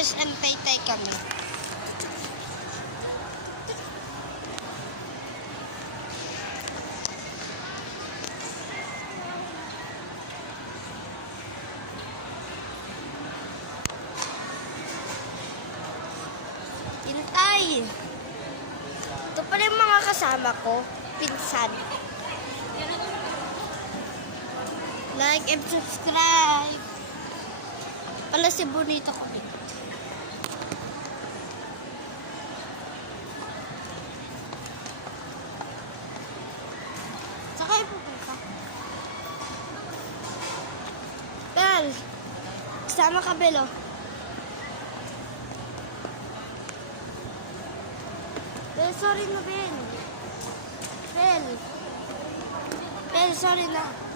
SM Taytay kami. Hintay! Ito pala yung mga kasama ko. Pinsan. Like and subscribe. Pala si Bonito ko. Sakay po ka. Bel, kasama ka, Bel, oh. Bel, sorry na, Bel. Bel, sorry na.